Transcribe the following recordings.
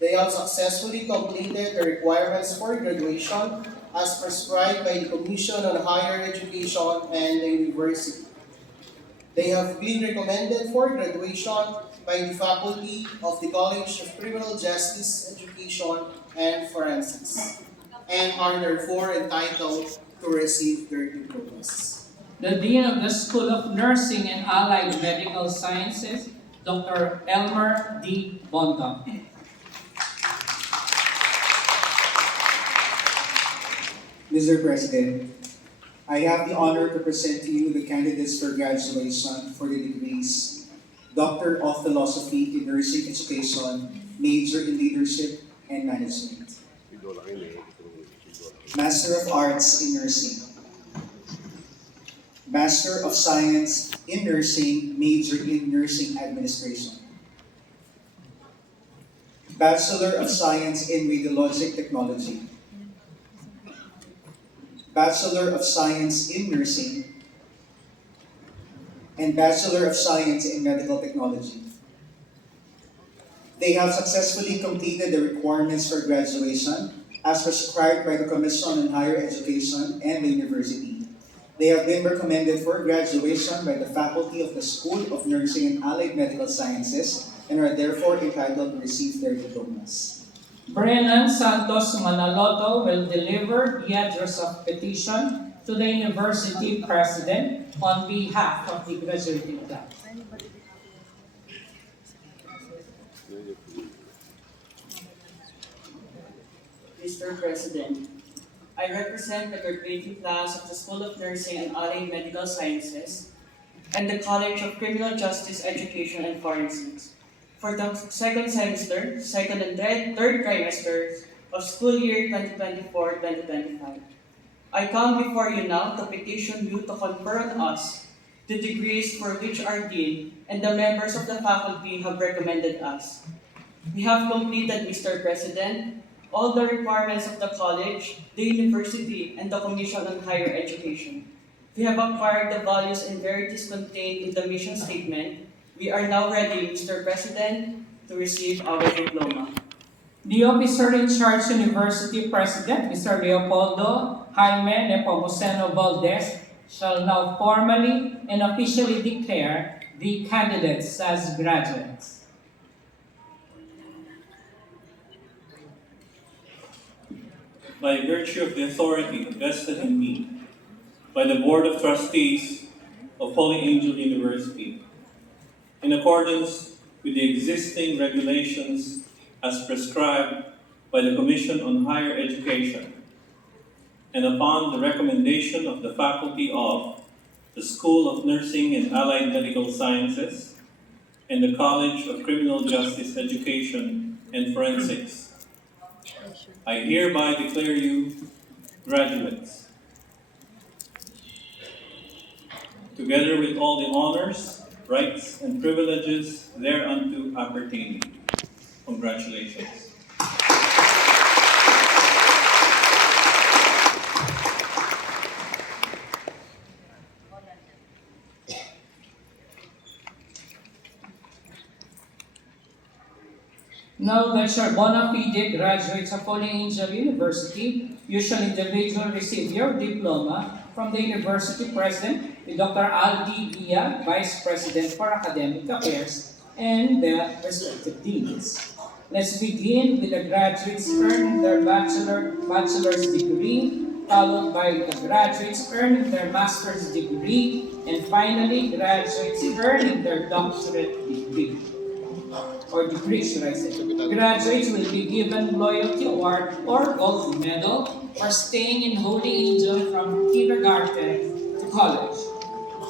They have successfully completed the requirements for graduation as prescribed by the Commission on Higher Education and the University. They have been recommended for graduation by the faculty of the College of Criminal Justice Education and Forensics, and are therefore entitled to receive their diplomas. The Dean of the School of Nursing and Allied Medical Sciences, Dr. Elmer D. Bonta. Mr. President, I have the honor to present to you the candidates for graduation for the degrees Doctor of Philosophy in Nursing Education, Major in Leadership and Management, Master of Arts in Nursing, Master of Science in Nursing, Major in Nursing Administration, Bachelor of Science in Radiologic Technology, Bachelor of Science in Nursing, and Bachelor of Science in Medical Technology. They have successfully completed the requirements for graduation as prescribed by the Commission on Higher Education and the University. They have been recommended for graduation by the faculty of the School of Nursing and Allied Medical Sciences and are therefore entitled to receive their diplomas. Brennan Santos Manaloto will deliver the address of petition to the University President on behalf of the graduating class. Mr. President, I represent the graduating class of the School of Nursing and Allied Medical Sciences and the College of Criminal Justice Education and Forensics for the second semester, second and third trimesters of school year 2024-2025. I come before you now to petition you to confer on us the degrees for which our Dean and the members of the faculty have recommended us. We have completed, Mr. President, all the requirements of the college, the university, and the Commission on Higher Education. We have acquired the values and verities contained in the mission statement. We are now ready, Mr. President, to receive our diploma. The officer in charge University President, Mr. Leopoldo Jaime Nepomuceno Valdez, shall now formally and officially declare the candidates as graduates. By virtue of the authority vested in me by the Board of Trustees of Holy Angel University, in accordance with the existing regulations as prescribed by the Commission on Higher Education, and upon the recommendation of the faculty of the School of Nursing and Allied Medical Sciences and the College of Criminal Justice Education and Forensics, I hereby declare you graduates, together with all the honors, rights, and privileges thereunto appertaining. Congratulations. Now that you're bona fide graduates of Holy Angel University, you shall individually receive your diploma from the University President, Dr. Aldi Villa, Vice President for Academic Affairs, and the respective deans. Let's begin with the graduates earning their bachelor's degree, followed by the graduates earning their master's degree, and finally, graduates earning their doctorate degree. Or degree, should I say. Graduates will be given Loyalty Award or Gold Medal for staying in Holy Angel from kindergarten to college.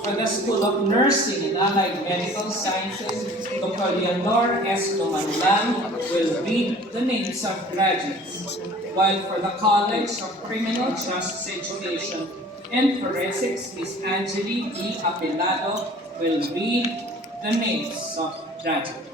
For the School of Nursing and Allied Medical Sciences, Dr. Leonor S. Lumanlan will read the names of graduates, while for the College of Criminal Justice Education and Forensics, Ms. Angeli E. Apelado will read the names of graduates.